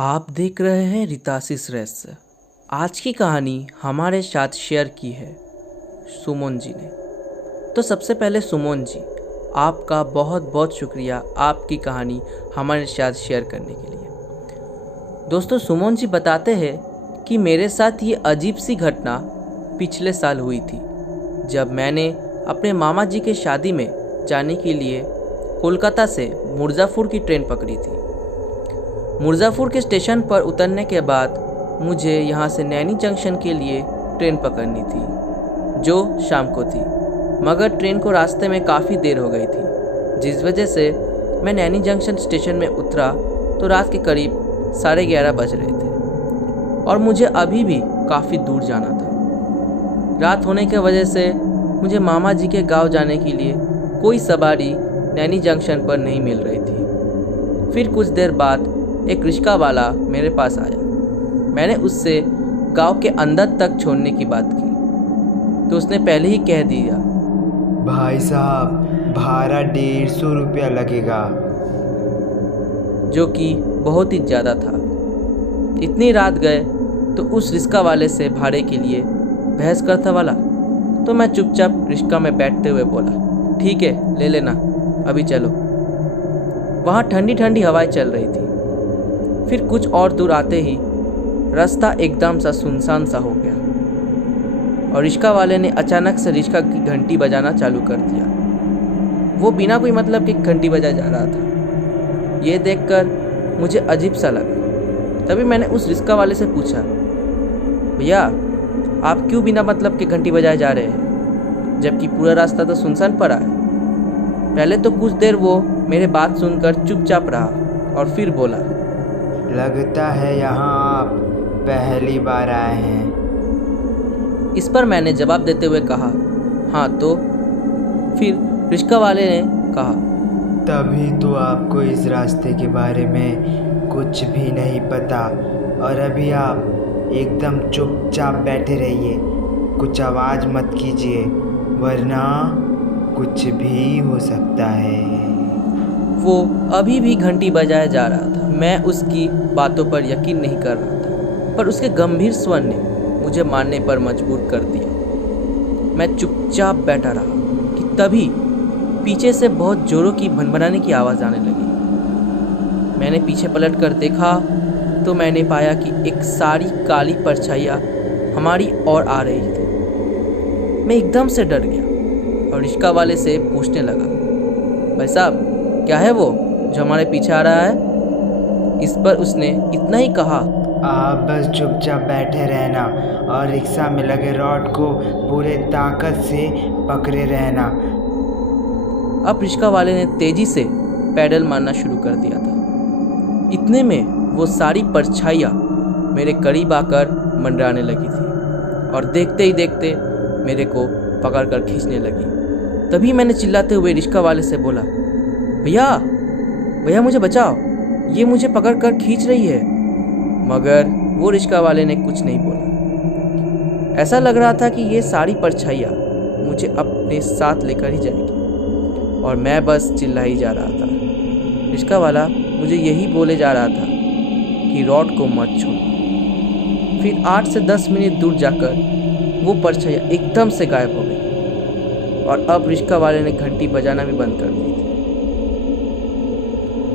आप देख रहे हैं रितासिस रहस्य। आज की कहानी हमारे साथ शेयर की है सुमन जी ने। तो सबसे पहले सुमन जी, आपका बहुत बहुत शुक्रिया आपकी कहानी हमारे साथ शेयर करने के लिए। दोस्तों, सुमन जी बताते हैं कि मेरे साथ ये अजीब सी घटना पिछले साल हुई थी, जब मैंने अपने मामा जी के शादी में जाने के लिए कोलकाता से मिर्ज़ापुर की ट्रेन पकड़ी थी। मिर्ज़ापुर के स्टेशन पर उतरने के बाद मुझे यहाँ से नैनी जंक्शन के लिए ट्रेन पकड़नी थी, जो शाम को थी। मगर ट्रेन को रास्ते में काफ़ी देर हो गई थी, जिस वजह से मैं नैनी जंक्शन स्टेशन में उतरा तो रात के करीब 11:30 बज रहे थे और मुझे अभी भी काफ़ी दूर जाना था। रात होने की वजह से मुझे मामा जी के गांव जाने के लिए कोई सवारी नैनी जंक्शन पर नहीं मिल रही थी। फिर कुछ देर बाद एक रिक्शा वाला मेरे पास आया। मैंने उससे गांव के अंदर तक छोड़ने की बात की तो उसने पहले ही कह दिया, भाई साहब भाड़ा 150 रुपया लगेगा, जो कि बहुत ही ज़्यादा था। इतनी रात गए तो उस रिक्शा वाले से भाड़े के लिए बहस करता वाला, तो मैं चुपचाप रिक्शा में बैठते हुए बोला, ठीक है ले लेना, अभी चलो। वहाँ ठंडी ठंडी हवाएं चल रही थी। फिर कुछ और दूर आते ही रास्ता एकदम सा सुनसान सा हो गया और रिक्शा वाले ने अचानक से रिक्शा की घंटी बजाना चालू कर दिया। वो बिना कोई मतलब के घंटी बजा जा रहा था। ये देखकर मुझे अजीब सा लगा। तभी मैंने उस रिक्शा वाले से पूछा, भैया आप क्यों बिना मतलब के घंटी बजाए जा रहे हैं, जबकि पूरा रास्ता तो सुनसान पड़ा है। पहले तो कुछ देर वो मेरे बात सुनकर चुपचाप रहा और फिर बोला, लगता है यहाँ आप पहली बार आए हैं। इस पर मैंने जवाब देते हुए कहा, हाँ तो। फिर रिक्शा वाले ने कहा, तभी तो आपको इस रास्ते के बारे में कुछ भी नहीं पता और अभी आप एकदम चुपचाप बैठे रहिए, कुछ आवाज़ मत कीजिए वरना कुछ भी हो सकता है। वो अभी भी घंटी बजाया जा रहा था। मैं उसकी बातों पर यकीन नहीं कर रहा था, पर उसके गंभीर स्वर ने मुझे मानने पर मजबूर कर दिया। मैं चुपचाप बैठा रहा कि तभी पीछे से बहुत जोरों की भनभनाने की आवाज़ आने लगी। मैंने पीछे पलट कर देखा तो मैंने पाया कि एक सारी काली परछाइयाँ हमारी ओर आ रही थी। मैं एकदम से डर गया और रिक्शा वाले से पूछने लगा, भाई साहब क्या है वो जो हमारे पीछे आ रहा है। इस पर उसने इतना ही कहा, आप बस चुपचाप बैठे रहना और रिक्शा में लगे रॉड को पूरे ताकत से पकड़े रहना। अब रिक्शा वाले ने तेजी से पैडल मारना शुरू कर दिया था। इतने में वो सारी परछाइयाँ मेरे करीब आकर मंडराने लगी थी और देखते ही देखते मेरे को पकड़कर खींचने लगी। तभी मैंने चिल्लाते हुए रिक्शा वाले से बोला, भैया भैया मुझे बचाओ, ये मुझे पकड़कर खींच रही है। मगर वो रिक्शा वाले ने कुछ नहीं बोला। ऐसा लग रहा था कि ये सारी परछाइयाँ मुझे अपने साथ लेकर ही जाएगी और मैं बस चिल्ला ही जा रहा था। रिक्शा वाला मुझे यही बोले जा रहा था कि रॉड को मत छूना। फिर 8 से 10 मिनट दूर जाकर वो परछाइयाँ एकदम से गायब हो गई और अब रिक्शा वाले ने घंटी बजाना भी बंद कर दी थी।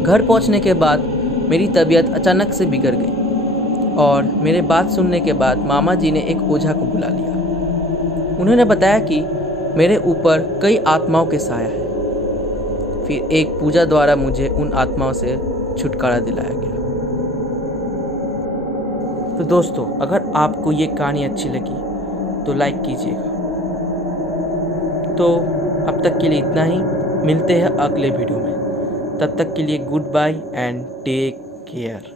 घर पहुंचने के बाद मेरी तबीयत अचानक से बिगड़ गई और मेरे बात सुनने के बाद मामा जी ने एक ओझा को बुला लिया। उन्होंने बताया कि मेरे ऊपर कई आत्माओं के साया है। फिर एक पूजा द्वारा मुझे उन आत्माओं से छुटकारा दिलाया गया। तो दोस्तों, अगर आपको ये कहानी अच्छी लगी तो लाइक कीजिएगा। तो अब तक के लिए इतना ही, मिलते हैं अगले वीडियो में। तब तक के लिए goodbye and take care.